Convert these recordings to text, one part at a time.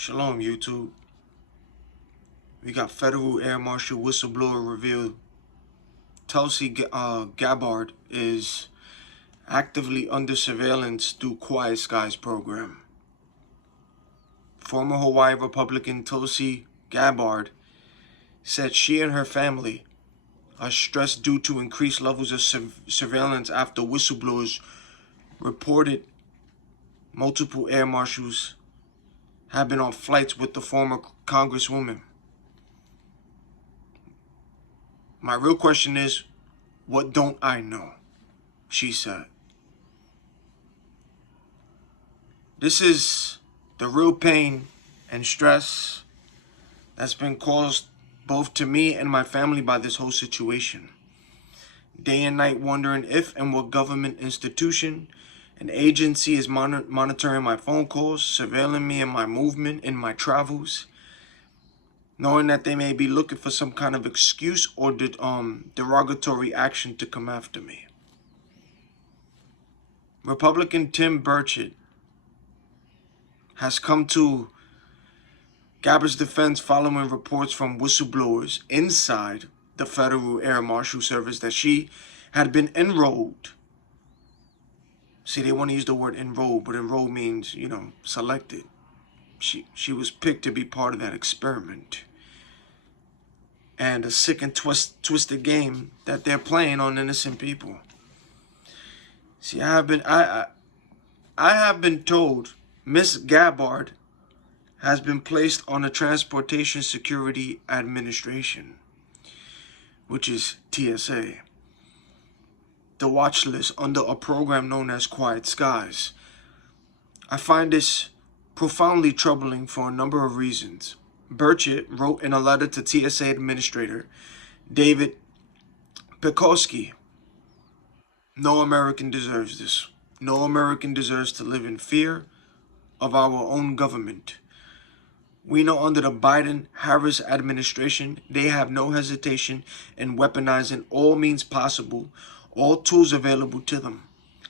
Shalom, YouTube. We got Federal Air Marshal Whistleblower revealed Tulsi Gabbart is actively under surveillance through Quiet Skies program. Former Hawaii Republican Tulsi Gabbart said she and her family are stressed due to increased levels of surveillance after whistleblowers reported multiple air marshals have been on flights with the former congresswoman. My real question is, what don't I know? She said. This is the real pain and stress that's been caused both to me and my family by this whole situation. Day and night wondering if and what government institution and agency is monitoring my phone calls, surveilling me in my movement, in my travels, knowing that they may be looking for some kind of excuse or derogatory action to come after me. Republican Tim Burchett has come to Gabbart's defense following reports from whistleblowers inside the Federal Air Marshal Service that she had been enrolled. See, they want to use the word enrolled, but enrolled means, selected. She was picked to be part of that experiment. And a sick and twisted game that they're playing on innocent people. See, I have been told Miss Gabbart has been placed on the Transportation Security Administration, which is TSA, the watch list under a program known as Quiet Skies. I find this profoundly troubling for a number of reasons. Burchett wrote in a letter to TSA Administrator David Pekoski, "No American deserves this. No American deserves to live in fear of our own government. We know under the Biden-Harris administration, they have no hesitation in weaponizing all means possible, all tools available to them,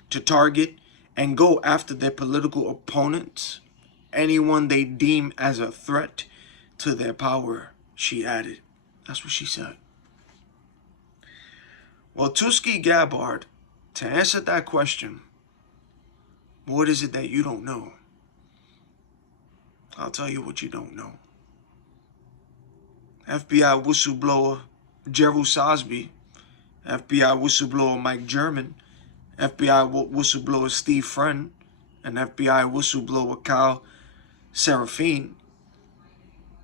to target and go after their political opponents, anyone they deem as a threat to their power," she added. That's what she said. Well, Tulsi Gabbart, to answer that question, what is it that you don't know? I'll tell you what you don't know. FBI whistleblower Gerald Sosby, FBI whistleblower Mike German, FBI whistleblower Steve Friend, and FBI whistleblower Kyle Serafine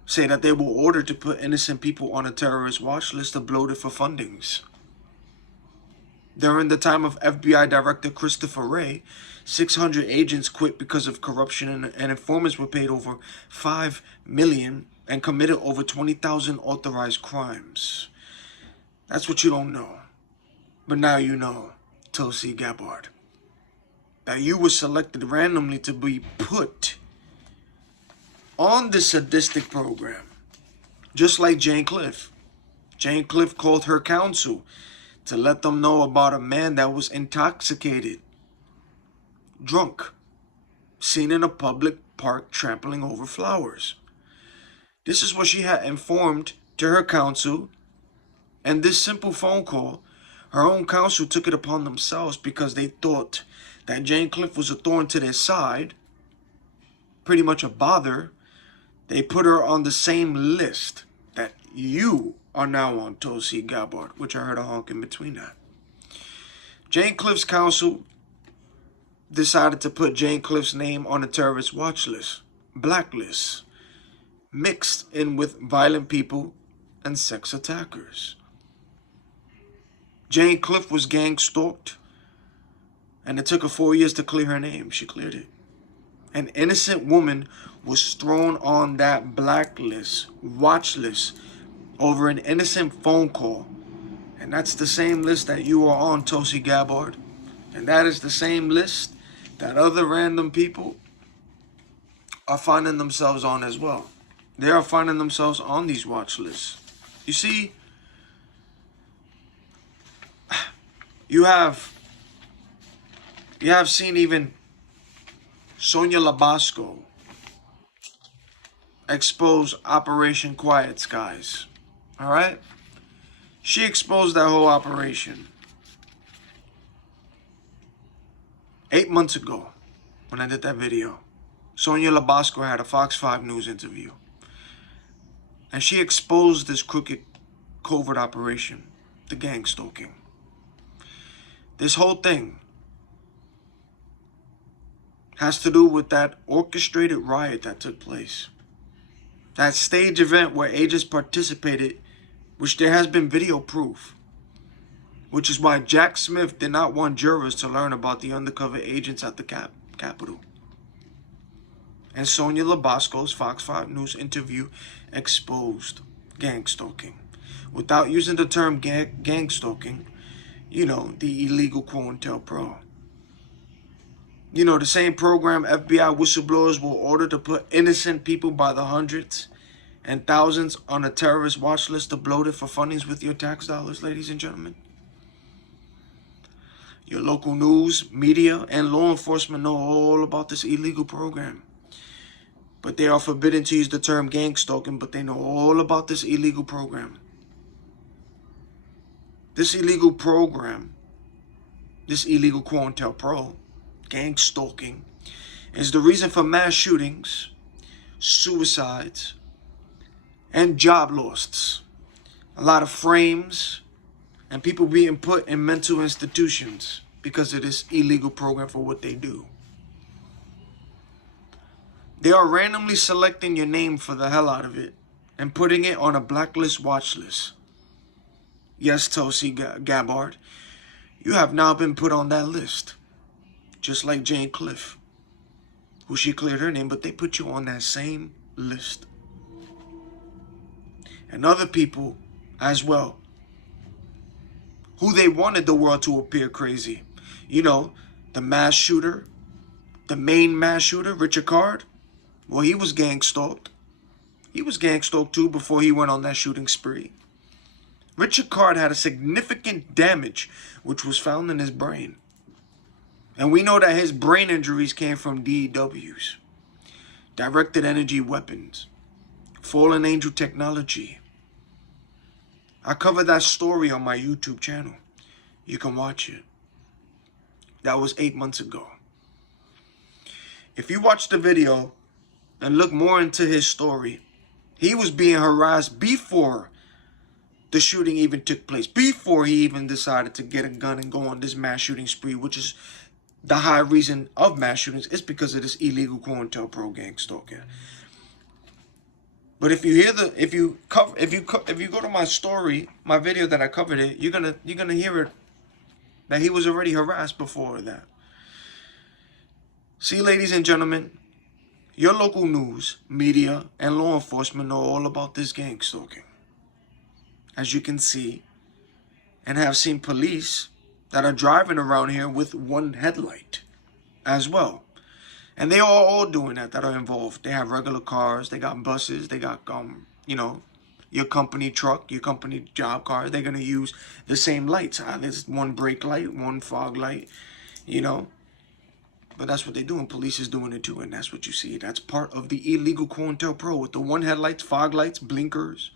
say that they were ordered to put innocent people on a terrorist watch list to bloated for fundings. During the time of FBI Director Christopher Wray, 600 agents quit because of corruption, and informants were paid over $5 million and committed over 20,000 authorized crimes. That's what you don't know. But now you know, Tulsi Gabbart, that you were selected randomly to be put on the sadistic program, just like Jane Cliff. Jane Cliff called her counsel to let them know about a man that was intoxicated, drunk, seen in a public park trampling over flowers. This is what she had informed to her counsel, and this simple phone call, her own counsel took it upon themselves because they thought that Jane Cliff was a thorn to their side, pretty much a bother. They put her on the same list that you are now on, Tulsi Gabbart, which I heard a honk in between that. Jane Cliff's counsel decided to put Jane Cliff's name on a terrorist watch list, blacklist, mixed in with violent people and sex attackers. Jane Cliff was gang stalked, and it took her 4 years to clear her name. She cleared it. An innocent woman was thrown on that blacklist, watch list, over an innocent phone call. And that's the same list that you are on, Tulsi Gabbart. And that is the same list that other random people are finding themselves on as well. They are finding themselves on these watch lists. You see, you have seen even Sonia Labasco exposed Operation Quiet Skies. All right? She exposed that whole operation 8 months ago when I did that video. Sonia Labasco had a Fox 5 News interview. And she exposed this crooked covert operation, the gang stalking. This whole thing has to do with that orchestrated riot that took place. That stage event where agents participated, which there has been video proof. Which is why Jack Smith did not want jurors to learn about the undercover agents at the Capitol. And Sonia Labasco's Fox 5 News interview exposed gang stalking. Without using the term gang stalking, you know, the illegal COINTELPRO. You know, the same program FBI whistleblowers were ordered to put innocent people by the hundreds and thousands on a terrorist watch list to bloat it for fundings with your tax dollars, ladies and gentlemen. Your local news, media, and law enforcement know all about this illegal program. But they are forbidden to use the term gang stalking, but they know all about this illegal program. This illegal program, this illegal COINTELPRO, gang stalking, is the reason for mass shootings, suicides, and job losses. A lot of frames and people being put in mental institutions because of this illegal program for what they do. They are randomly selecting your name for the hell out of it and putting it on a blacklist watch list. Yes, Tulsi Gabbart, you have now been put on that list. Just like Jane Cliff, who she cleared her name, but they put you on that same list. And other people as well, who they wanted the world to appear crazy. You know, the mass shooter, the main mass shooter, Richard Card. Well, he was gang stalked. He was gang stalked too before he went on that shooting spree. Richard Card had a significant damage which was found in his brain. And we know that his brain injuries came from DEWs, directed energy weapons, fallen angel technology. I covered that story on my YouTube channel. You can watch it. That was 8 months ago. If you watch the video and look more into his story, he was being harassed before the shooting even took place, before he even decided to get a gun and go on this mass shooting spree, which is the high reason of mass shootings is because of this illegal COINTELPRO gang stalking. But if you hear if you go to my story, my video that I covered it, you're gonna hear it that he was already harassed before that. See, ladies and gentlemen, your local news, media, and law enforcement know all about this gang stalking. As you can see, and have seen police that are driving around here with one headlight as well. And they are all doing that are involved. They have regular cars, they got buses, they got, you know, your company truck, your company job car. They're going to use the same lights. There's one brake light, one fog light, you know. But that's what they do, and police is doing it too, and that's what you see. That's part of the illegal COINTELPRO with the one headlights, fog lights, blinkers,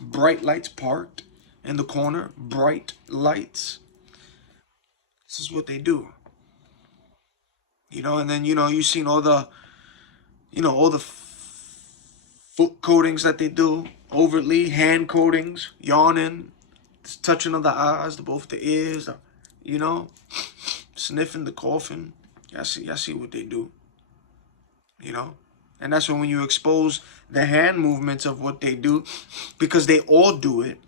bright lights parked in the corner, bright lights. This is what they do. You know, and then, you know, you've seen all the, you know, all the foot coatings that they do, overtly, hand coatings, yawning, touching of the eyes, both the ears, you know, sniffing the coughing. Y'all see what they do, you know? And that's when you expose the hand movements of what they do, because they all do it.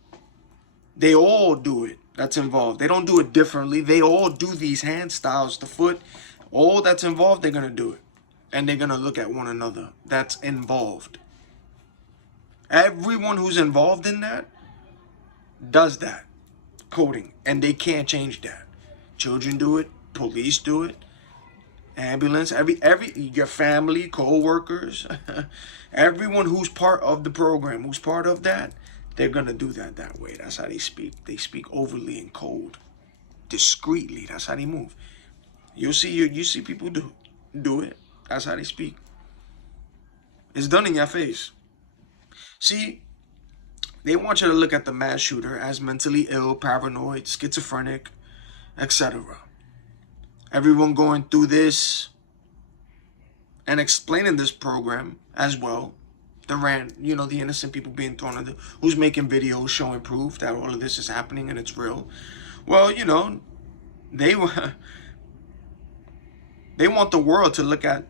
They all do it that's involved. They don't do it differently. They all do these hand styles, the foot, all that's involved, they're going to do it. And they're going to look at one another that's involved. Everyone who's involved in that does that coding, and they can't change that. Children do it, police do it, ambulance, your family, co-workers, everyone who's part of the program, who's part of that, they're gonna do that way. That's how they speak. They speak overly in code, discreetly. That's how they move. You see people do it. That's how they speak. It's done in your face. See, they want you to look at the mass shooter as mentally ill, paranoid, schizophrenic, etc. Everyone going through this and explaining this program as well. The innocent people being thrown in who's making videos showing proof that all of this is happening and it's real. Well, they want the world to look at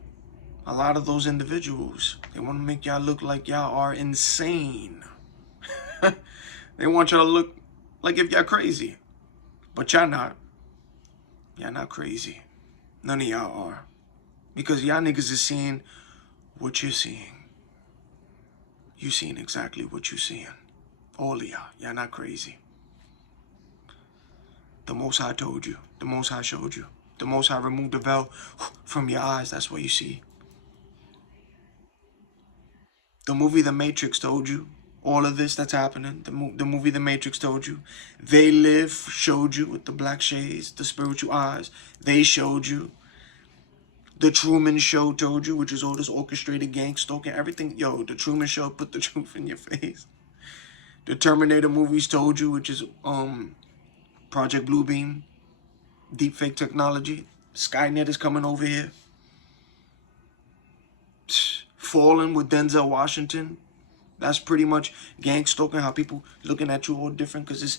a lot of those individuals. They want to make y'all look like y'all are insane. They want y'all to look like if y'all crazy. But y'all not. Y'all not crazy. None of y'all are. Because y'all niggas is seeing what you're seeing. You seeing exactly what you're seeing. All of y'all. Y'all not crazy. The Most High told you. The Most High showed you. The Most High removed the veil from your eyes. That's what you see. The movie The Matrix told you all of this that's happening. The movie The Matrix told you. They Live showed you with the black shades, the spiritual eyes. They showed you. The Truman Show told you, which is all this orchestrated gang stalking, everything. Yo, the Truman Show put the truth in your face. The Terminator movies told you, which is Project Bluebeam, deepfake technology. Skynet is coming over here. Fallen with Denzel Washington. That's pretty much gang stalking, how people looking at you all different because it's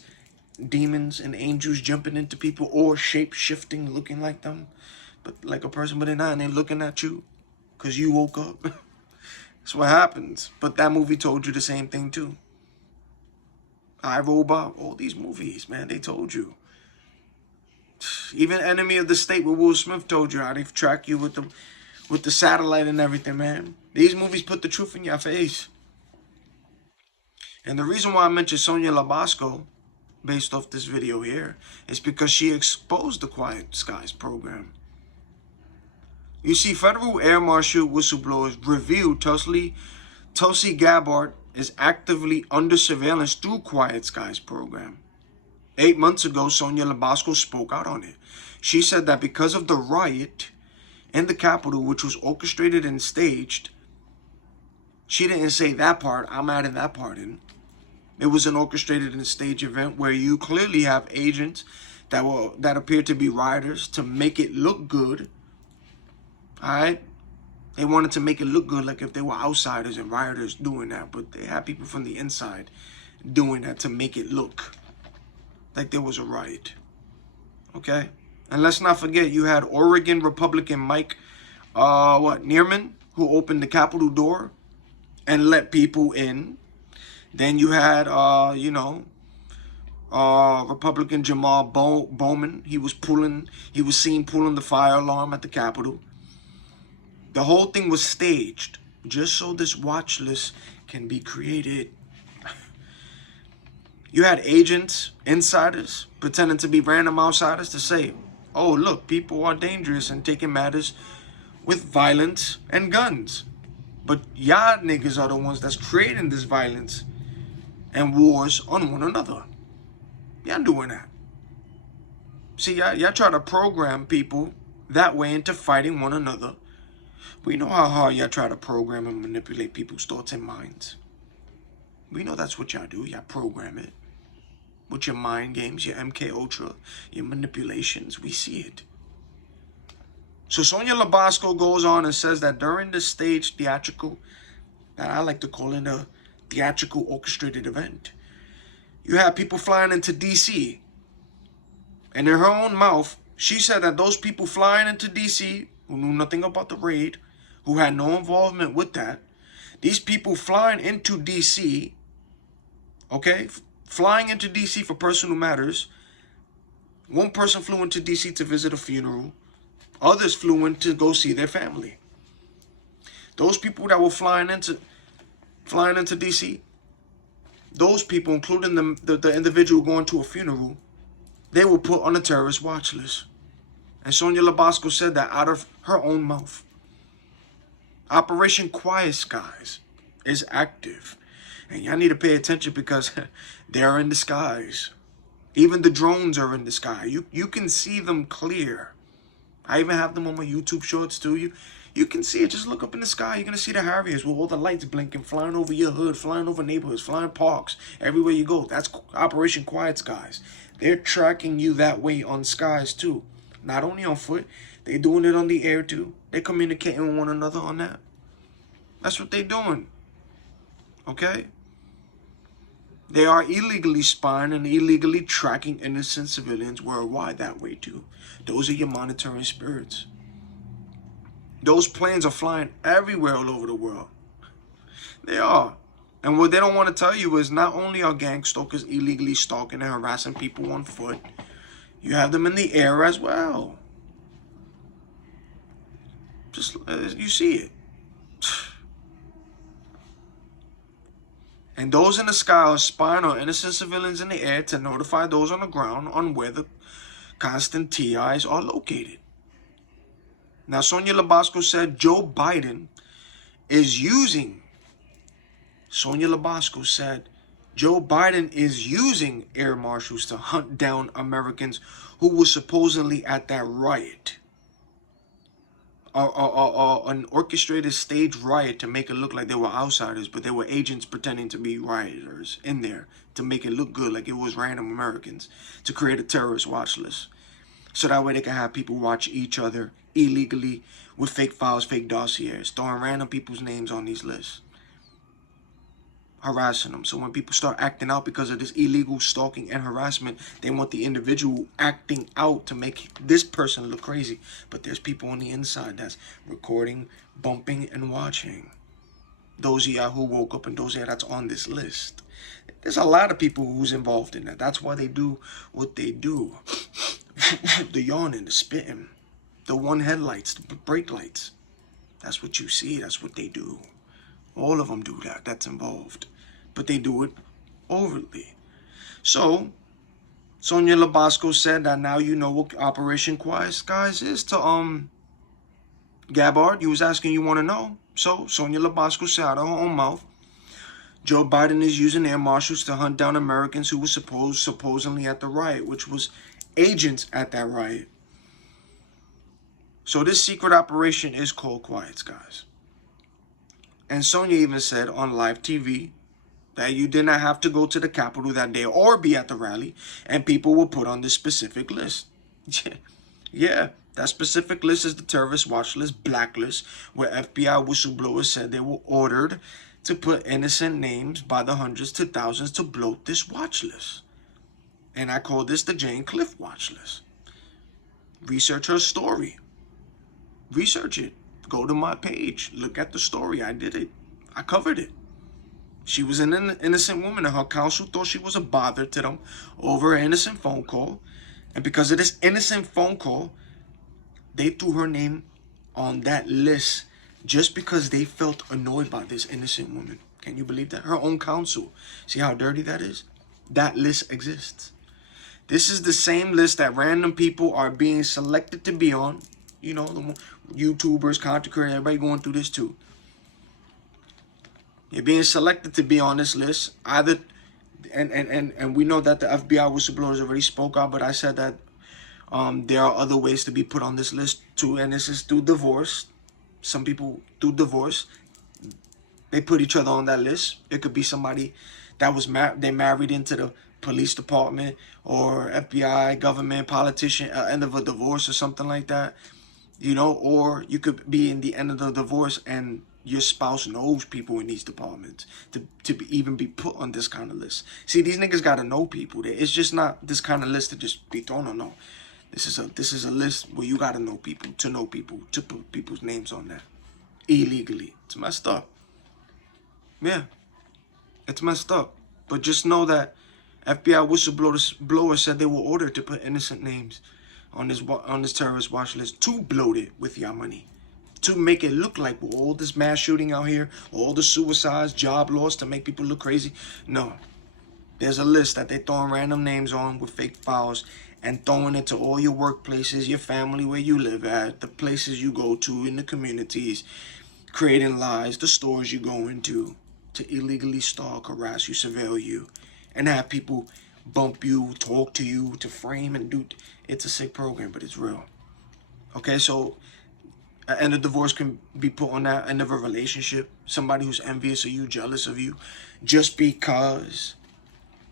demons and angels jumping into people or shape-shifting, looking like them. But like a person, but they're not, and they're looking at you because you woke up. That's what happens. But that movie told you the same thing too. iRobot, all these movies, man, they told you. Even Enemy of the State with Will Smith told you how they track you with the satellite and everything, man. These movies put the truth in your face. And the reason why I mentioned Sonia Labasco, based off this video here, is because she exposed the Quiet Skies program. You see, Federal Air Marshal Whistleblowers revealed Tulsi Gabbart is actively under surveillance through Quiet Skies program. 8 months ago, Sonia Labasco spoke out on it. She said that because of the riot in the Capitol, which was orchestrated and staged, she didn't say that part. I'm adding that part in. It was an orchestrated and staged event where you clearly have agents that appear to be rioters to make it look good. Alright? They wanted to make it look good like if they were outsiders and rioters doing that. But they had people from the inside doing that to make it look like there was a riot. Okay? And let's not forget, you had Oregon Republican Mike Neerman, who opened the Capitol door and let people in. Then you had, Republican Jamal Bowman. He was seen pulling the fire alarm at the Capitol. The whole thing was staged just so this watch list can be created. You had agents, insiders, pretending to be random outsiders to say, oh, look, people are dangerous and taking matters with violence and guns. But y'all niggas are the ones that's creating this violence and wars on one another. Y'all doing that. See, y'all try to program people that way into fighting one another. We know how hard y'all try to program and manipulate people's thoughts and minds. We know that's what y'all do. Y'all program it. With your mind games, your MK Ultra, your manipulations. We see it. So Sonia Labasco goes on and says that during the staged theatrical, that I like to call it a theatrical orchestrated event, you have people flying into DC. And in her own mouth, she said that those people flying into DC, who knew nothing about the raid, who had no involvement with that, these people flying into DC, okay, flying into DC for personal matters. One person flew into DC to visit a funeral. Others flew in to go see their family. Those people that were flying into DC, those people, including the individual going to a funeral, they were put on a terrorist watch list. And Sonia Labasco said that out of her own mouth. Operation Quiet Skies is active. And y'all need to pay attention because they're in the skies. Even the drones are in the sky. You can see them clear. I even have them on my YouTube shorts too. You can see it. Just look up in the sky. You're going to see the Harriers with all the lights blinking, flying over your hood, flying over neighborhoods, flying parks, everywhere you go. That's Operation Quiet Skies. They're tracking you that way on skies too. Not only on foot, they're doing it on the air too. They're communicating with one another on that. That's what they're doing. Okay? They are illegally spying and illegally tracking innocent civilians worldwide that way too. Those are your monitoring spirits. Those planes are flying everywhere all over the world. They are. And what they don't want to tell you is not only are gang stalkers illegally stalking and harassing people on foot, you have them in the air as well. Just, you see it. And those in the sky are spying on innocent civilians in the air to notify those on the ground on where the constant TIs are located. Now, Sonia Labasco said Joe Biden is using air marshals to hunt down Americans who were supposedly at that riot. An orchestrated staged riot to make it look like they were outsiders, but they were agents pretending to be rioters in there to make it look good like it was random Americans, to create a terrorist watch list. So that way they can have people watch each other illegally with fake files, fake dossiers, throwing random people's names on these lists, harassing them. So when people start acting out because of this illegal stalking and harassment, they want the individual acting out to make this person look crazy. But there's people on the inside that's recording, bumping, and watching. Those of y'all who woke up and those of y'all that's on this list. There's a lot of people who's involved in that. That's why they do what they do. The yawning, the spitting, the one headlights, the brake lights. That's what you see. That's what they do. All of them do that. That's involved. But they do it overtly. So, Sonia Labasco said that now you know what Operation Quiet Skies is to Gabbart. You was asking, you want to know. So, Sonia Labasco said out of her own mouth, Joe Biden is using air marshals to hunt down Americans who were supposedly at the riot, which was agents at that riot. So this secret operation is called Quiet Skies. And Sonia even said on live TV that you did not have to go to the Capitol that day or be at the rally, and people were put on this specific list. Yeah, that specific list is the terrorist watch list, blacklist, where FBI whistleblowers said they were ordered to put innocent names by the hundreds to thousands to bloat this watch list. And I call this the Jane Cliff watch list. Research her story. Research it. Go to my page. Look at the story. I did it. I covered it. She was an innocent woman, and her counsel thought she was a bother to them over an innocent phone call. And because of this innocent phone call, they threw her name on that list just because they felt annoyed by this innocent woman. Can you believe that? Her own counsel. See how dirty that is? That list exists. This is the same list that random people are being selected to be on. You know, the YouTubers, content creators, everybody going through this too. You're being selected to be on this list. Either, and we know that the FBI whistleblowers already spoke out, but I said that there are other ways to be put on this list too, and this is through divorce. Some people through divorce, they put each other on that list. It could be somebody that was they married into the police department or FBI, government, politician, end of a divorce or something like that. You know, or you could be in the end of the divorce and your spouse knows people in these departments to even be put on this kind of list. See, these niggas gotta know people. It's just not this kind of list to just be thrown on. No, this is a list where you gotta know people to put people's names on that illegally. It's messed up. Yeah, it's messed up. But just know that FBI whistleblowers said they were ordered to put innocent names on this terrorist watch list to bloat it with your money, to make it look like all this mass shooting out here, all the suicides, job loss, to make people look crazy. No, there's a list that they're throwing random names on with fake files and throwing it to all your workplaces, your family, where you live at, the places you go to in the communities, creating lies, the stores you go into, to illegally stalk, harass you, surveil you, and have people bump you, talk to you, to frame and do. It's a sick program, but it's real. Okay, so And a divorce can be put on that end of a relationship. Somebody who's envious of you, jealous of you, just because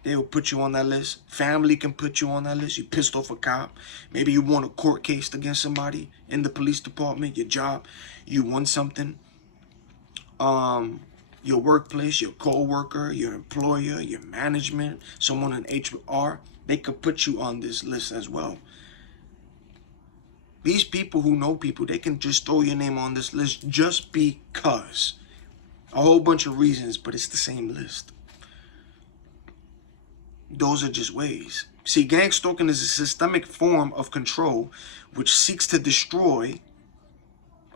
they will put you on that list. Family can put you on that list. You pissed off a cop. Maybe you won a court case against somebody in the police department, your job. You won something. Your workplace, your co-worker, your employer, your management, someone in HR, they could put you on this list as well. These people who know people, they can just throw your name on this list just because. A whole bunch of reasons, but it's the same list. Those are just ways. See, gang stalking is a systemic form of control which seeks to destroy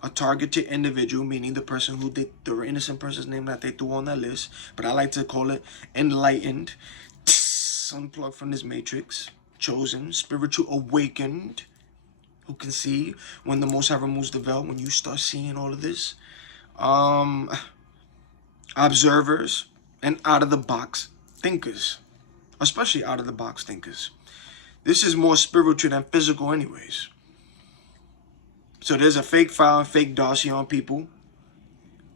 a targeted individual, meaning the person who did the innocent person's name that they threw on that list. But I like to call it enlightened, unplugged from this matrix, chosen, spiritual awakened, who can see when the Most High removes the veil, when you start seeing all of this. Observers and out-of-the-box thinkers, especially out-of-the-box thinkers. This is more spiritual than physical anyways. So there's a fake file and fake dossier on people,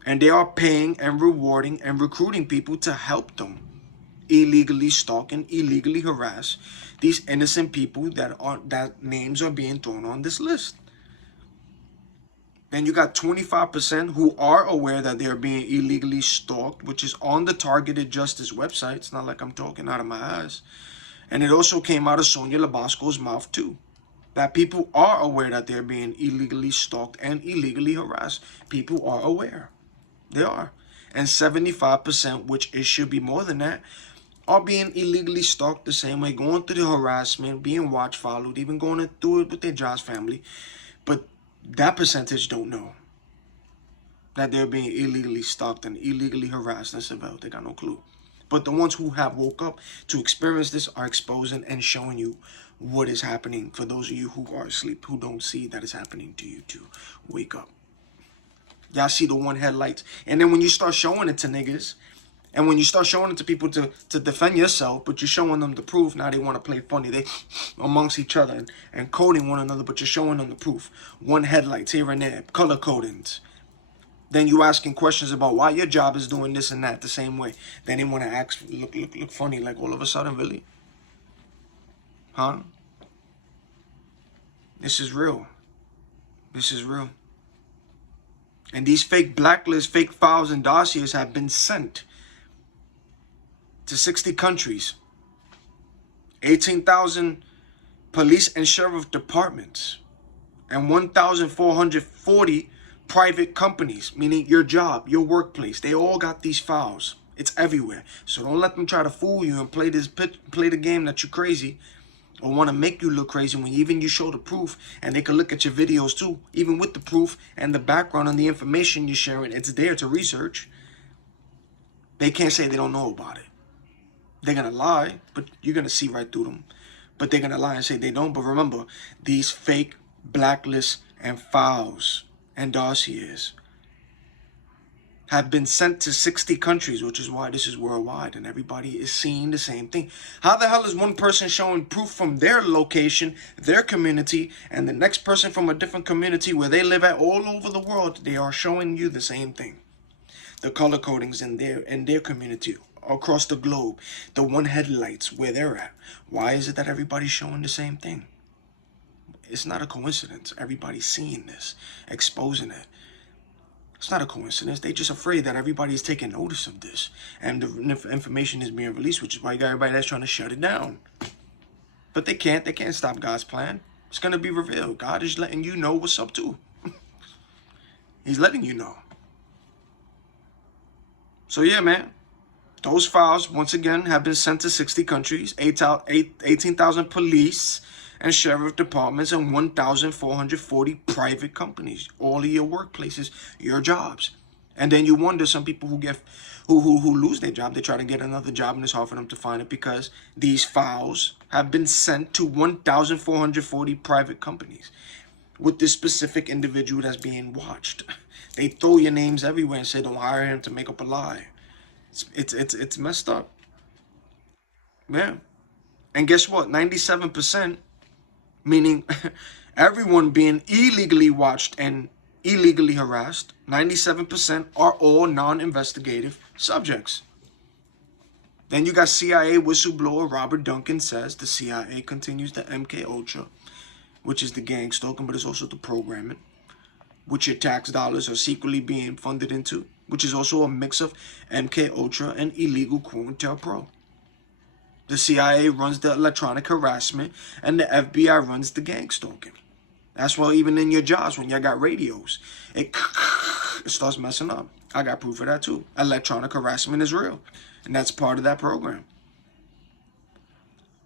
and they are paying and rewarding and recruiting people to help them illegally stalk and illegally harass these innocent people that names are being thrown on this list. Then you got 25% who are aware that they're being illegally stalked, which is on the Targeted Justice website. It's not like I'm talking out of my ass. And it also came out of Sonia Labasco's mouth too, that people are aware that they're being illegally stalked and illegally harassed. People are aware. They are. And 75%, which it should be more than that, are being illegally stalked the same way, going through the harassment, being watch followed, even going through it with their Josh family. But that percentage don't know that they're being illegally stalked and illegally harassed and surveilled. They got no clue. But the ones who have woke up to experience this are exposing and showing you what is happening. For those of you who are asleep, who don't see that is happening to you, to wake up. Y'all see the one headlights. And then when you start showing it to niggas, and when you start showing it to people to defend yourself, but you're showing them the proof, now they want to play funny. They amongst each other and coding one another, but you're showing them the proof. One headlights here and there, color codings. Then you asking questions about why your job is doing this and that the same way. Then they want to act, look funny, like all of a sudden, really? Huh? This is real. This is real. And these fake blacklists, fake files, and dossiers have been sent to 60 countries, 18,000 police and sheriff departments, and 1,440 private companies, meaning your job, your workplace. They all got these files. It's everywhere. So don't let them try to fool you and play the game that you're crazy, or want to make you look crazy when even you show the proof, and they can look at your videos too, even with the proof and the background and the information you're sharing. It's there to research. They can't say they don't know about it. They're going to lie, but you're going to see right through them. But they're going to lie and say they don't. But remember, these fake blacklists and files and dossiers have been sent to 60 countries, which is why this is worldwide and everybody is seeing the same thing. How the hell is one person showing proof from their location, their community, and the next person from a different community where they live at all over the world, they are showing you the same thing? The color codings in their community across the globe, the one headlights where they're at. Why is it that everybody's showing the same thing? It's not a coincidence. Everybody's seeing this, exposing it. It's not a coincidence. They're just afraid that everybody's taking notice of this, and the information is being released, which is why you got everybody that's trying to shut it down. But they can't. They can't stop God's plan. It's going to be revealed. God is letting you know what's up too. He's letting you know. So yeah, man. Those files, once again, have been sent to 60 countries, 18,000 police and sheriff departments, and 1,440 private companies. All of your workplaces, your jobs. And then you wonder, some people who lose their job, they try to get another job, and it's hard for them to find it because these files have been sent to 1,440 private companies with this specific individual that's being watched. They throw your names everywhere and say, don't hire him to make up a lie. It's messed up. Yeah. And guess what? 97%, meaning everyone being illegally watched and illegally harassed. 97% are all non-investigative subjects. Then you got CIA whistleblower Robert Duncan says the CIA continues the MK Ultra, which is the gang stalking, but it's also the programming, which your tax dollars are secretly being funded into, which is also a mix of MK Ultra and illegal COINTELPRO. The CIA runs the electronic harassment, and the FBI runs the gang stalking. That's why even in your jobs, when y'all got radios, it starts messing up. I got proof of that too. Electronic harassment is real, and that's part of that program.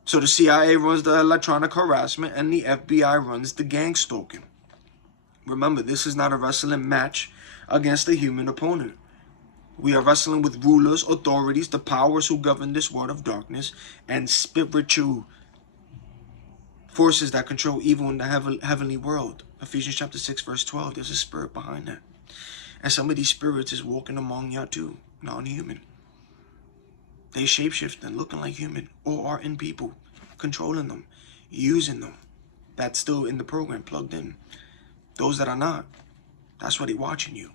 So the CIA runs the electronic harassment, and the FBI runs the gang stalking. Remember, this is not a wrestling match against a human opponent. We are wrestling with rulers, authorities, the powers who govern this world of darkness, and spiritual forces that control evil in the heavenly world. Ephesians chapter 6, verse 12. There's a spirit behind that. And some of these spirits is walking among y'all too, non-human. They shapeshifting, looking like human, or are in people, controlling them, using them. That's still in the program, plugged in. Those that are not, that's why they watching you,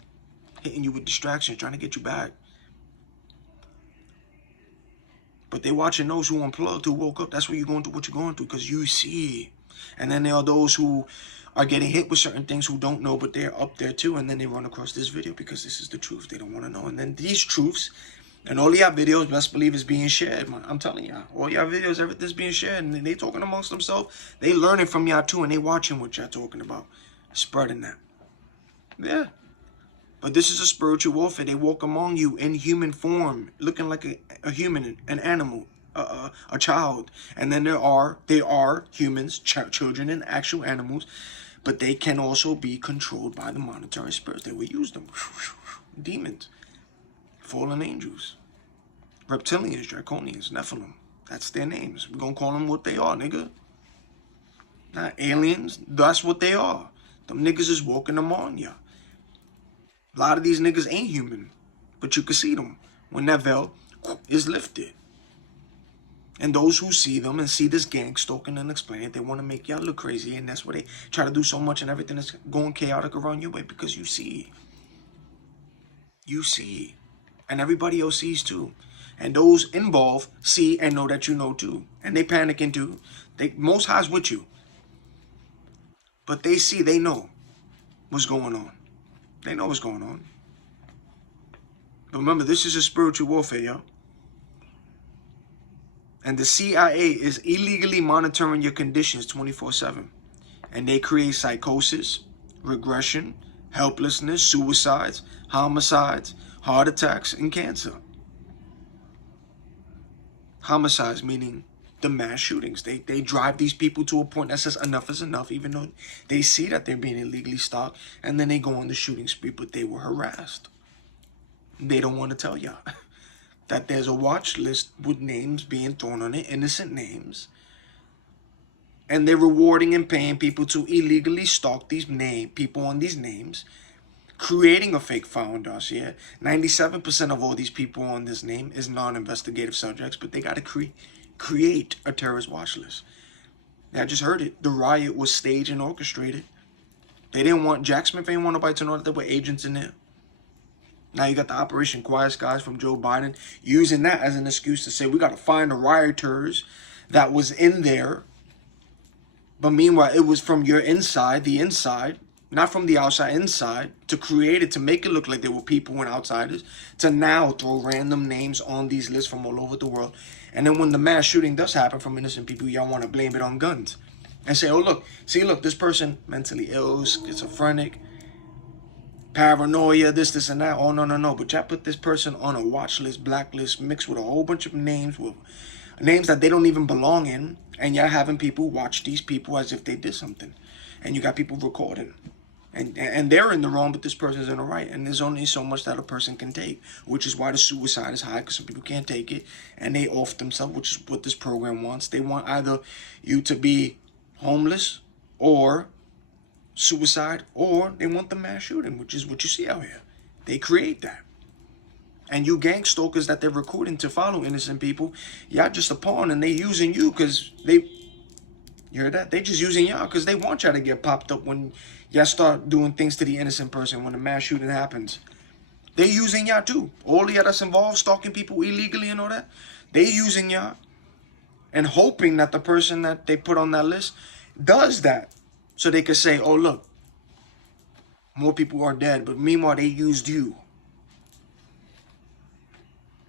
hitting you with distractions, trying to get you back. But they watching those who unplugged, who woke up. That's why you're going through what you're going through, because you see. And then there are those who are getting hit with certain things who don't know, but they're up there too. And then they run across this video because this is the truth. They don't want to know. And then these truths and all y'all videos, best believe, is being shared, man. I'm telling y'all, all y'all videos, everything's being shared. And they talking amongst themselves. They learning from y'all too, and they watching what y'all talking about. Spreading that. Yeah. But this is a spiritual warfare. They walk among you in human form, looking like a human, an animal, a child. And then they are humans, children, and actual animals. But they can also be controlled by the monitoring spirits. They will use them. Demons, fallen angels, reptilians, draconians, Nephilim. That's their names. We're going to call them what they are, nigga. Not aliens. That's what they are. Them niggas is walking among ya. A lot of these niggas ain't human, but you can see them when that veil is lifted. And those who see them and see this gang stalking and explaining, they want to make y'all look crazy, and that's why they try to do so much, and everything is going chaotic around your way, because you see. You see. And everybody else sees too. And those involved see and know that you know too. And they panicking too. Most High's with you. But they see, they know what's going on. They know what's going on. But remember, this is a spiritual warfare, y'all. And the CIA is illegally monitoring your conditions 24/7. And they create psychosis, regression, helplessness, suicides, homicides, heart attacks, and cancer. Homicides meaning the mass shootings. They drive these people to a point that says enough is enough, even though they see that they're being illegally stalked, and then they go on the shooting spree, but they were harassed. They don't want to tell y'all that there's a watch list with names being thrown on it, innocent names, and they're rewarding and paying people to illegally stalk these people on these names, creating a fake file dossier. 97% of all these people on this name is non-investigative subjects, but they got to create a terrorist watch list. I just heard it. The riot was staged and orchestrated. They didn't want Jack Smith, ain't want nobody to know that there were agents in there. Now you got the Operation Quiet Skies from Joe Biden using that as an excuse to say we got to find the rioters that was in there. But meanwhile, it was from your inside, the inside, not from the outside, inside, to create it, to make it look like there were people and outsiders, to now throw random names on these lists from all over the world. And then when the mass shooting does happen from innocent people, y'all want to blame it on guns. And say, oh, look, this person mentally ill, schizophrenic, paranoia, this, and that. Oh, no. But y'all put this person on a watch list, blacklist, mixed with a whole bunch of names, with names that they don't even belong in. And y'all having people watch these people as if they did something. And you got people recording. And they're in the wrong, but this person's in the right. And there's only so much that a person can take, which is why the suicide is high, because some people can't take it. And they off themselves, which is what this program wants. They want either you to be homeless or suicide, or they want the mass shooting, which is what you see out here. They create that. And you gang stalkers that they're recruiting to follow innocent people, y'all just a pawn, and they using you because You heard that? They just using y'all because they want y'all to get popped up when y'all start doing things to the innocent person when a mass shooting happens. They using y'all too. All y'all that's involved, stalking people illegally and all that, they using y'all and hoping that the person that they put on that list does that. So they could say, oh, look, more people are dead, but meanwhile, they used you.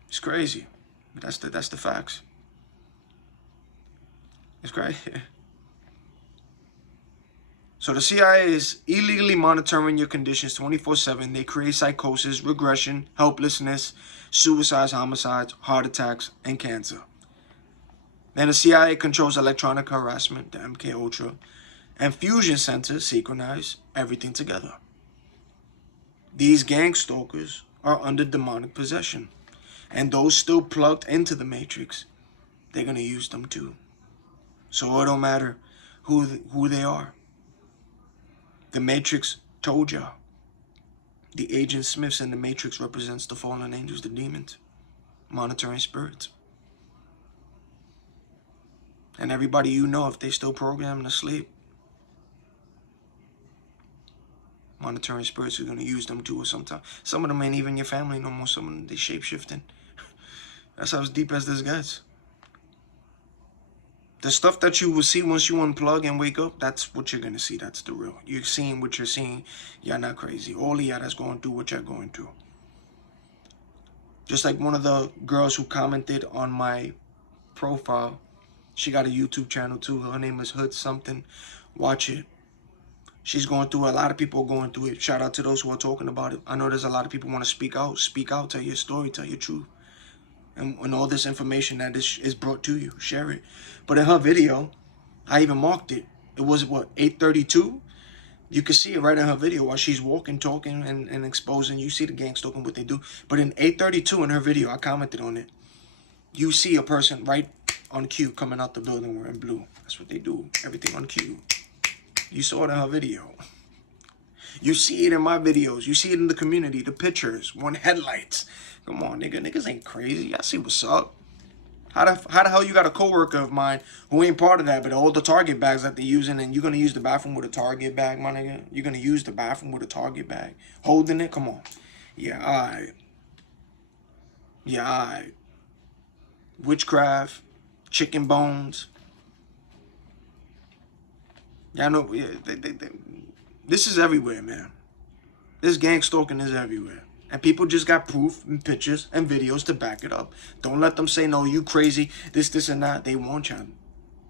It's crazy. But that's the facts. It's crazy. So the CIA is illegally monitoring your conditions 24/7. They create psychosis, regression, helplessness, suicides, homicides, heart attacks, and cancer. Then the CIA controls electronic harassment, the MK Ultra, and fusion centers synchronize everything together. These gang stalkers are under demonic possession. And those still plugged into the Matrix, they're going to use them too. So it don't matter who they are. The Matrix told y'all. The Agent Smiths in the Matrix represents the fallen angels, the demons, monitoring spirits. And everybody you know, if they still programmed to sleep, monitoring spirits are going to use them too or sometime. Some of them ain't even your family no more. Some of them, they shape-shifting. That's how deep as this gets. The stuff that you will see once you unplug and wake up, that's what you're going to see. That's the real. You're seeing what you're seeing. You're not crazy. All of y'all that's going through what you're going through. Just like one of the girls who commented on my profile. She got a YouTube channel too. Her name is Hood something. Watch it. She's going through it. A lot of people are going through it. Shout out to those who are talking about it. I know there's a lot of people want to speak out. Speak out. Tell your story. Tell your truth. And all this information that is brought to you. Share it. But in her video, I even marked it. It was, what, 8:32? You can see it right in her video while she's walking, talking, and exposing. You see the gang stalking, what they do. But in 8:32 in her video, I commented on it. You see a person right on cue coming out the building wearing blue. That's what they do. Everything on cue. You saw it in her video. You see it in my videos. You see it in the community. The pictures. One headlights. Come on, nigga. Niggas ain't crazy. I see what's up. How the hell you got a coworker of mine who ain't part of that, but all the Target bags that they're using, and you're going to use the bathroom with a Target bag, my nigga? You're going to use the bathroom with a Target bag? Holding it? Come on. Yeah, all right. Yeah, all right. Witchcraft. Chicken bones. Y'all know, yeah, this is everywhere, man. This gang stalking is everywhere. And people just got proof and pictures and videos to back it up. Don't let them say, no, you crazy, this, and that. They want y'all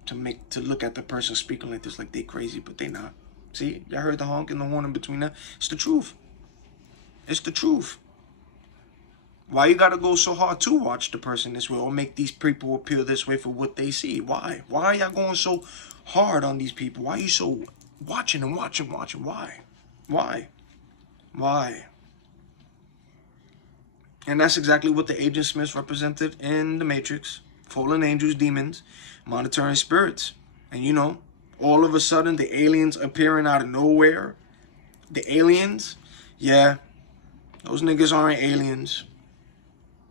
to look at the person speaking like this, like they crazy, but they not. See, y'all heard the honk and the horn in between that? It's the truth. It's the truth. Why you gotta go so hard to watch the person this way or make these people appear this way for what they see? Why? Why are y'all going so hard on these people? Why are you so watching and watching? Why? Why? Why? And that's exactly what the Agent Smiths represented in the Matrix. Fallen angels, demons, monitoring spirits. And you know, all of a sudden the aliens appearing out of nowhere. The aliens, yeah, those niggas aren't aliens.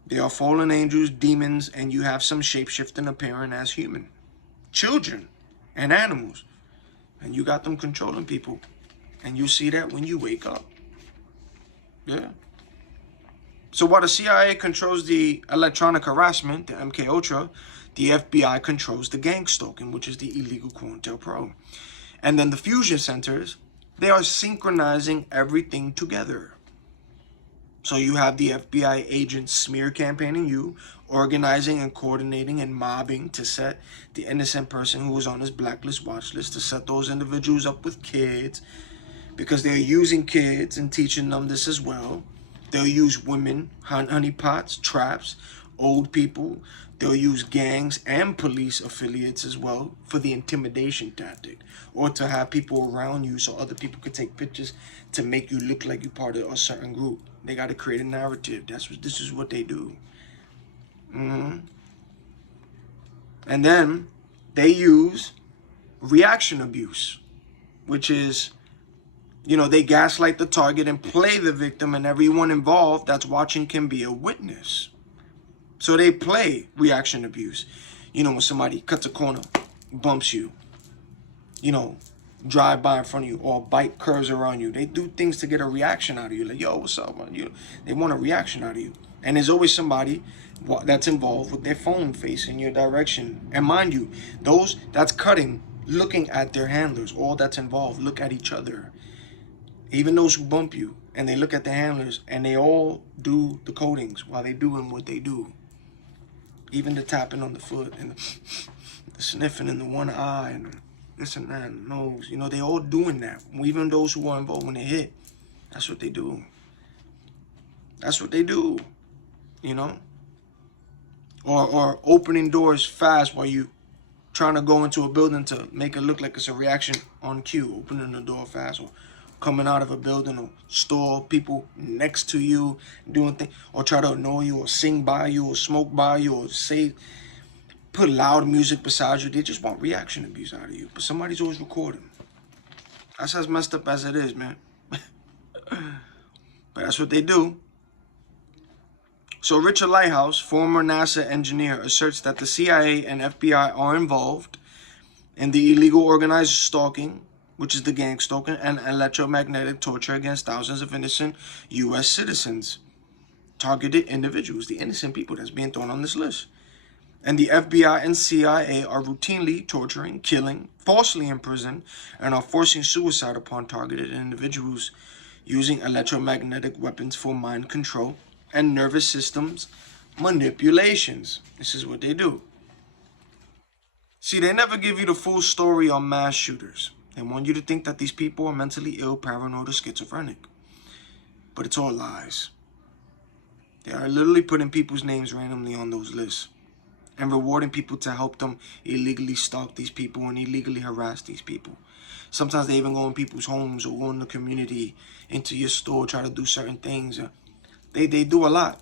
They are fallen angels, demons, and you have some shapeshifting appearing as human. Children and animals. And you got them controlling people. And you see that when you wake up. Yeah. So while the CIA controls the electronic harassment, the MK Ultra, the FBI controls the gang stalking, which is the illegal COINTELPRO. And then the fusion centers, they are synchronizing everything together. So you have the FBI agents smear campaigning you, organizing and coordinating and mobbing to set the innocent person who was on his blacklist watch list, to set those individuals up with kids, because they're using kids and teaching them this as well. They'll use women, honeypots, traps, old people. They'll use gangs and police affiliates as well for the intimidation tactic, or to have people around you so other people could take pictures to make you look like you're part of a certain group. They got to create a narrative. This is what they do. And then they use reaction abuse, which is, you know, they gaslight the target and play the victim, and everyone involved that's watching can be a witness. So they play reaction abuse. You know, when somebody cuts a corner, bumps you, you know, drive by in front of you, or a bike curves around you. They do things to get a reaction out of you. Like, yo, what's up, man? They want a reaction out of you. And there's always somebody that's involved with their phone facing your direction. And mind you, that's cutting, looking at their handlers. All that's involved, look at each other. Even those who bump you, and they look at the handlers, and they all do the codings while they doing what they do. Even the tapping on the foot, and the sniffing in the one eye, and this and that, and nose. You know, they all doing that. Even those who are involved when they hit, that's what they do. That's what they do, you know? Or opening doors fast while you trying to go into a building to make it look like it's a reaction on cue. Opening the door fast, or coming out of a building, or store, people next to you doing things, or try to annoy you, or sing by you, or smoke by you, or put loud music beside you. They just want reaction abuse out of you. But somebody's always recording. That's as messed up as it is, man. But that's what they do. So Richard Lighthouse, former NASA engineer, asserts that the CIA and FBI are involved in the illegal organized stalking, which is the gang stalking, and electromagnetic torture against thousands of innocent U.S. citizens, targeted individuals, the innocent people that's being thrown on this list. And the FBI and CIA are routinely torturing, killing, falsely imprisoned, and are forcing suicide upon targeted individuals using electromagnetic weapons for mind control and nervous systems manipulations. This is what they do. See, they never give you the full story on mass shooters. They want you to think that these people are mentally ill, paranoid, or schizophrenic. But it's all lies. They are literally putting people's names randomly on those lists and rewarding people to help them illegally stalk these people and illegally harass these people. Sometimes they even go in people's homes or go in the community, into your store, try to do certain things. They do a lot.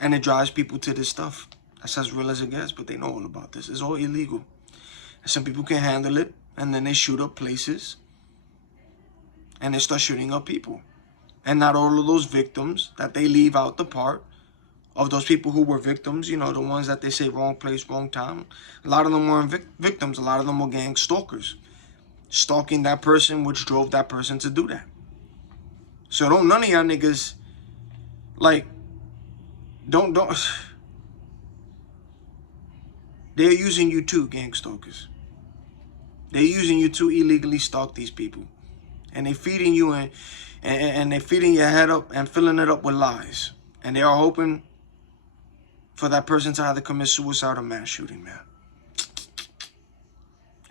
And it drives people to this stuff. That's as real as it gets, but they know all about this. It's all illegal. And some people can handle it, and then they shoot up places, and they start shooting up people. And not all of those victims, that they leave out the part of those people who were victims, you know, the ones that they say wrong place, wrong time. A lot of them weren't victims. A lot of them were gang stalkers, stalking that person, which drove that person to do that. So none of y'all niggas, like, don't. They're using you too, gang stalkers. They're using you to illegally stalk these people. And they're feeding you and they're feeding your head up and filling it up with lies. And they are hoping for that person to either commit suicide or mass shooting, man.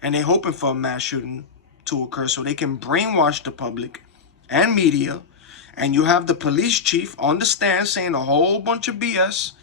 And they're hoping for a mass shooting to occur so they can brainwash the public and media. And you have the police chief on the stand saying a whole bunch of BS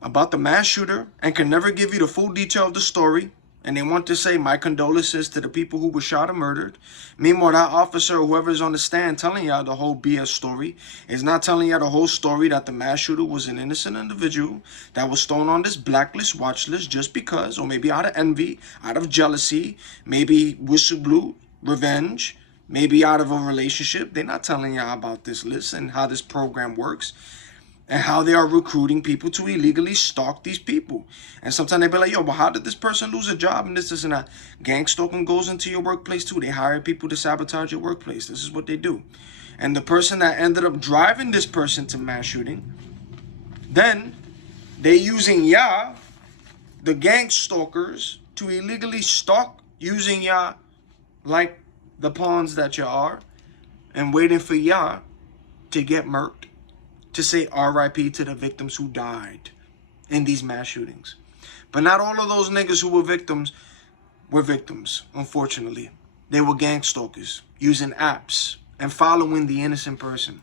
about the mass shooter and can never give you the full detail of the story. And they want to say, my condolences to the people who were shot and murdered. Meanwhile, that officer or whoever is on the stand telling y'all the whole BS story is not telling y'all the whole story, that the mass shooter was an innocent individual that was thrown on this blacklist, watch list just because, or maybe out of envy, out of jealousy, maybe whistleblower, revenge, maybe out of a relationship. They're not telling y'all about this list and how this program works, and how they are recruiting people to illegally stalk these people. And sometimes they be like, yo, but how did this person lose a job and this and that? Gang stalking goes into your workplace too. They hire people to sabotage your workplace. This is what they do. And the person that ended up driving this person to mass shooting, then they're using y'all, the gang stalkers, to illegally stalk, using y'all like the pawns that you are, and waiting for y'all to get murked, to say RIP to the victims who died in these mass shootings. But not all of those niggas who were victims, unfortunately. They were gang stalkers, using apps and following the innocent person.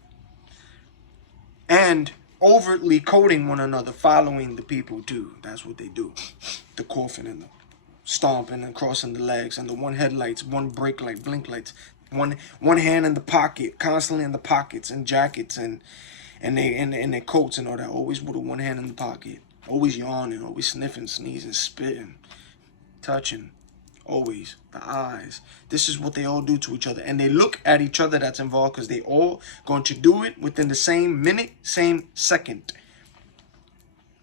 And overtly coding one another, following the people too. That's what they do. The coughing and the stomping and crossing the legs and the one headlights, one brake light, blink lights, one hand in the pocket, constantly in the pockets and jackets and their coats and all that, always with a one hand in the pocket, always yawning, always sniffing, sneezing, spitting, touching, always, the eyes. This is what they all do to each other. And they look at each other that's involved because they all going to do it within the same minute, same second.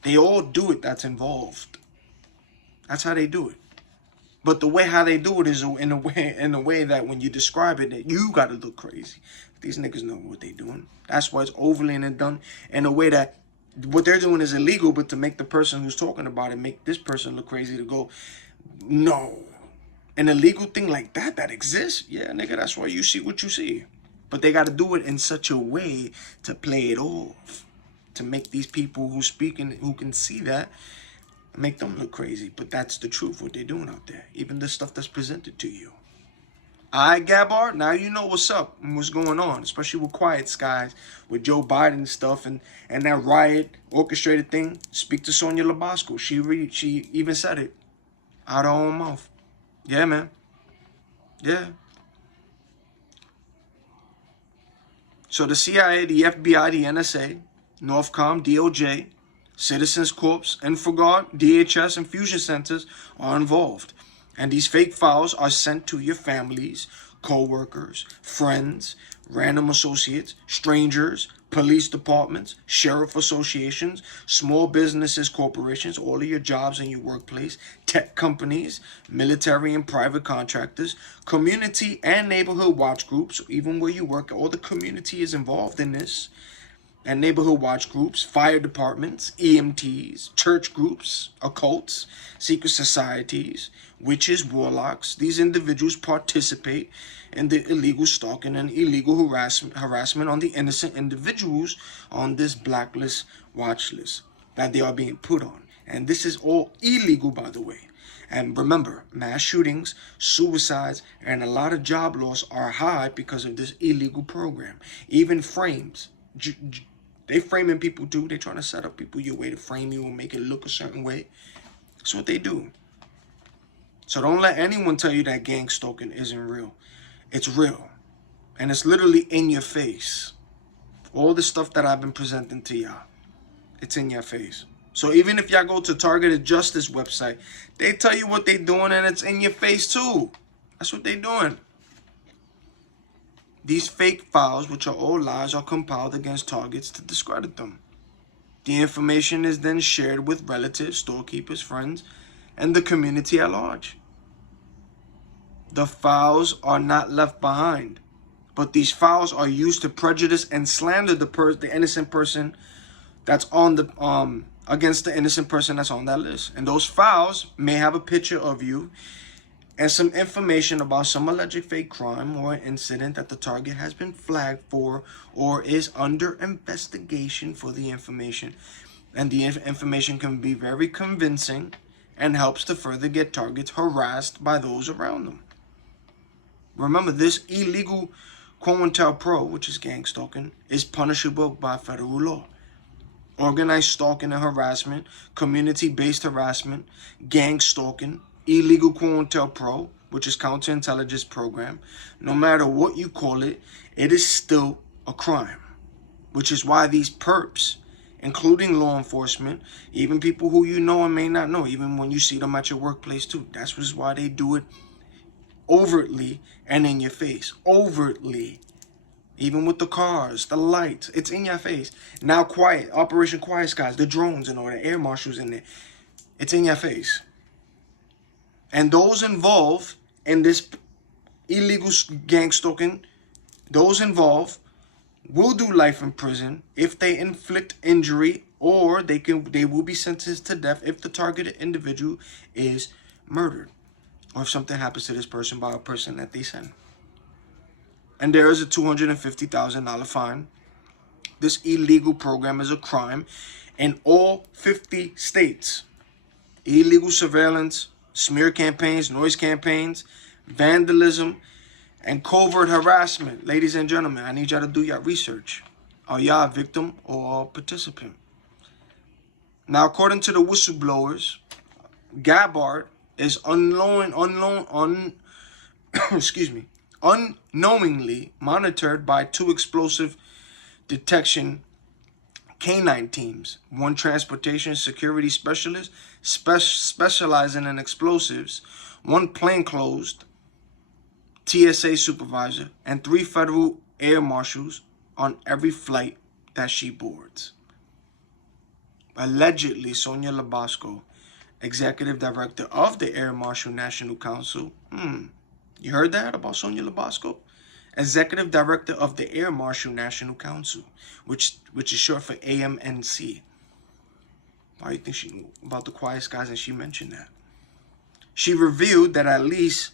They all do it that's involved. That's how they do it. But the way how they do it is in a way that when you describe it, that you gotta look crazy. These niggas know what they doing. That's why it's overly and done in a way that what they're doing is illegal, but to make the person who's talking about it, make this person look crazy to go, no. An illegal thing like that exists? Yeah, nigga, that's why you see what you see. But they gotta do it in such a way to play it off. To make these people who speaking, who can see that, make them look crazy. But that's the truth, what they're doing out there. Even the stuff that's presented to you. Alright, Gabbart, now you know what's up and what's going on, especially with Quiet Skies, with Joe Biden and stuff, and that riot orchestrated thing. Speak to Sonia Labasco. She even said it out of her own mouth. Yeah, man. Yeah. So the CIA, the FBI, the NSA, Northcom, DOJ, Citizens Corps, InfoGuard, DHS, and Fusion Centers are involved. And these fake files are sent to your families, co-workers, friends, random associates, strangers, police departments, sheriff associations, small businesses, corporations, all of your jobs in your workplace, tech companies, military and private contractors, community and neighborhood watch groups, even where you work, all the community is involved in this. And neighborhood watch groups, fire departments, EMTs, church groups, occults, secret societies, witches, warlocks. These individuals participate in the illegal stalking and illegal harassment on the innocent individuals on this blacklist, watch list that they are being put on. And this is all illegal, by the way. And remember, mass shootings, suicides, and a lot of job loss are high because of this illegal program. Even frames. They framing people too. They trying to set up people your way to frame you and make it look a certain way. That's what they do. So don't let anyone tell you that gang stalking isn't real. It's real. And it's literally in your face. All the stuff that I've been presenting to y'all, it's in your face. So even if y'all go to Targeted Justice website, they tell you what they doing and it's in your face too. That's what they doing. These fake files, which are all lies, are compiled against targets to discredit them. The information is then shared with relatives, storekeepers, friends, and the community at large. The files are not left behind, but these files are used to prejudice and slander the innocent person that's on the against the innocent person that's on that list. And those files may have a picture of you and some information about some alleged fake crime or incident that the target has been flagged for or is under investigation for the information. And the information can be very convincing and helps to further get targets harassed by those around them. Remember, this illegal COINTELPRO, which is gang stalking, is punishable by federal law. Organized stalking and harassment, community-based harassment, gang stalking, illegal COINTELPRO, which is counterintelligence program, no matter what you call it, it is still a crime. Which is why these perps, including law enforcement, even people who you know and may not know, even when you see them at your workplace too, that's why they do it overtly and in your face. Overtly. Even with the cars, the lights, it's in your face. Now Operation Quiet Skies, the drones and all the air marshals in there, it's in your face. And those involved in this illegal gang stalking, those involved will do life in prison if they inflict injury, or they will be sentenced to death if the targeted individual is murdered, or if something happens to this person by a person that they send. And there is a $250,000 fine. This illegal program is a crime in all 50 states. Illegal surveillance, smear campaigns, noise campaigns, vandalism, and covert harassment. Ladies and gentlemen, I need y'all to do your research. Are y'all a victim or a participant? Now, according to the whistleblowers, Gabbart is unknowingly monitored by 2 explosive detection canine teams, 1 transportation security specialist specializing in explosives, 1 plainclothes TSA supervisor, and 3 federal air marshals on every flight that she boards. Allegedly, Sonia Labasco executive director of the Air Marshal National Council. You heard that about Sonia Labasco? Executive director of the Air Marshal National Council, which is short for AMNC. Why do you think she knew about the Quiet Skies and she mentioned that? She revealed that at least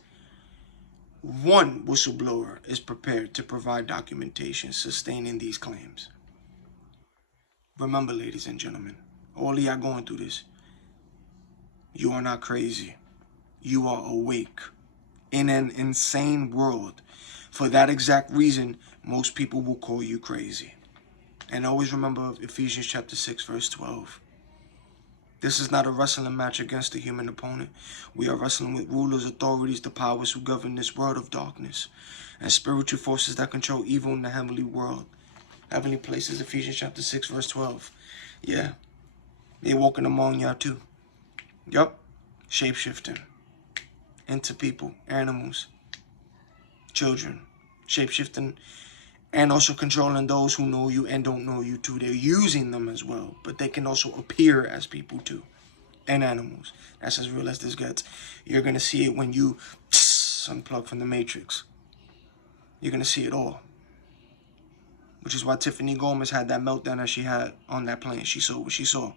one whistleblower is prepared to provide documentation sustaining these claims. Remember, ladies and gentlemen, all of y'all going through this, you are not crazy. You are awake in an insane world. For that exact reason, most people will call you crazy. And always remember Ephesians chapter 6, verse 12. This is not a wrestling match against a human opponent. We are wrestling with rulers, authorities, the powers who govern this world of darkness, and spiritual forces that control evil in the heavenly world. Heavenly places, Ephesians chapter 6, verse 12. Yeah, they're walking among y'all too. Yup, shape-shifting into people, animals, children, shape-shifting, and also controlling those who know you and don't know you too. They're using them as well, but they can also appear as people too, and animals. That's as real as this gets. You're going to see it when you unplug from the Matrix. You're going to see it all. Which is why Tiffany Gomez had that meltdown that she had on that plane. She saw what she saw.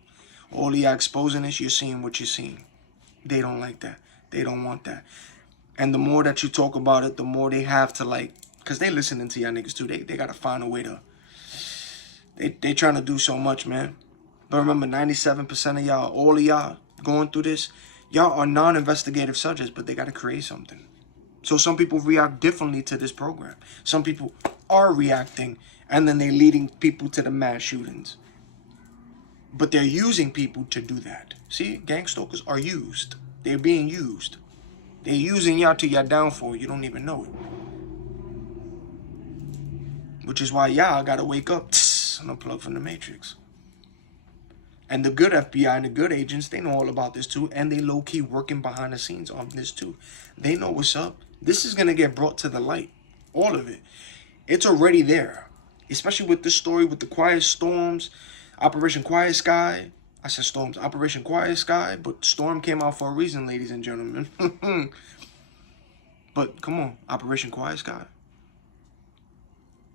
All of y'all exposing this, you're seeing what you're seeing. They don't like that. They don't want that. And the more that you talk about it, the more they have to like, because they listening to y'all niggas too. They got to find a way to, they trying to do so much, man. But remember, 97% of y'all, all of y'all going through this, y'all are non-investigative subjects, but they got to create something. So some people react differently to this program. Some people are reacting, and then they're leading people to the mass shootings. But they're using people to do that. See, gang stalkers are used. They're being used. They're using y'all to your downfall. You don't even know it. Which is why y'all gotta wake up and unplug from the Matrix. And the good FBI and the good agents, they know all about this too. And they low-key working behind the scenes on this too. They know what's up. This is gonna get brought to the light. All of it. It's already there. Especially with this story with the Quiet Storms, Operation Quiet Sky. I said storms, Operation Quiet Sky, but storm came out for a reason, ladies and gentlemen. But come on, Operation Quiet Sky.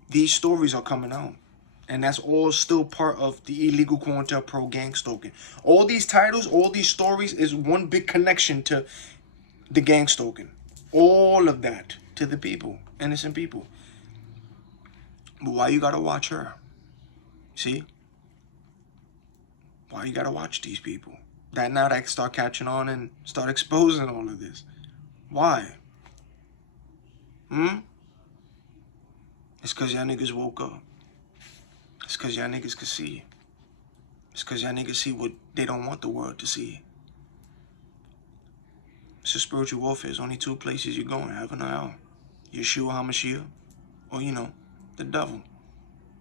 These stories are coming out. And that's all still part of the illegal COINTELPRO gang stalking. All these titles, all these stories is one big connection to the gang stalking. All of that to the people, innocent people. But why you gotta watch her? See? Why you gotta watch these people? That now they start catching on and start exposing all of this. Why? It's because y'all niggas woke up. It's because y'all niggas can see. It's because y'all niggas see what they don't want the world to see. It's a spiritual warfare. There's only two places you're going, heaven or hell. Yeshua HaMashiach, or the devil.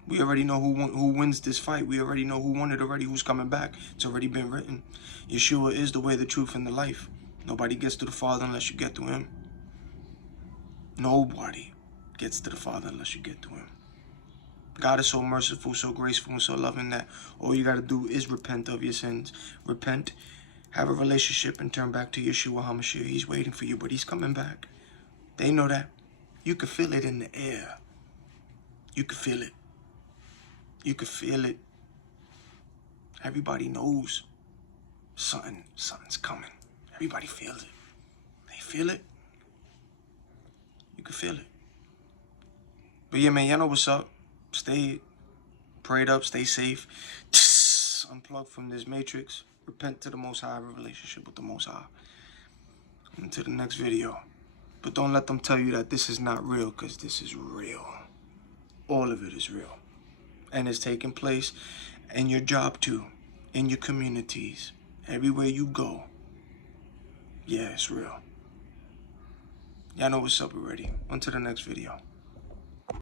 We already know who wins this fight. We already know who won it already, who's coming back. It's already been written. Yeshua is the way, the truth, and the life. Nobody gets to the Father unless you get to him. Nobody gets to the Father unless you get to him. God is so merciful, so graceful, and so loving that all you got to do is repent of your sins. Repent, have a relationship, and turn back to Yeshua HaMashiach. He's waiting for you, but he's coming back. They know that. You can feel it in the air. You can feel it. You can feel it. Everybody knows something's coming. Everybody feels it. They feel it. You can feel it. But yeah, man, y'all know what's up. Stay prayed up, stay safe. Unplug from this matrix. Repent to the Most High, have a relationship with the Most High. Until the next video. But don't let them tell you that this is not real, because this is real. All of it is real. And it's taking place in your job too, in your communities, everywhere you go. Yeah, it's real. Y'all know what's up already. On to the next video.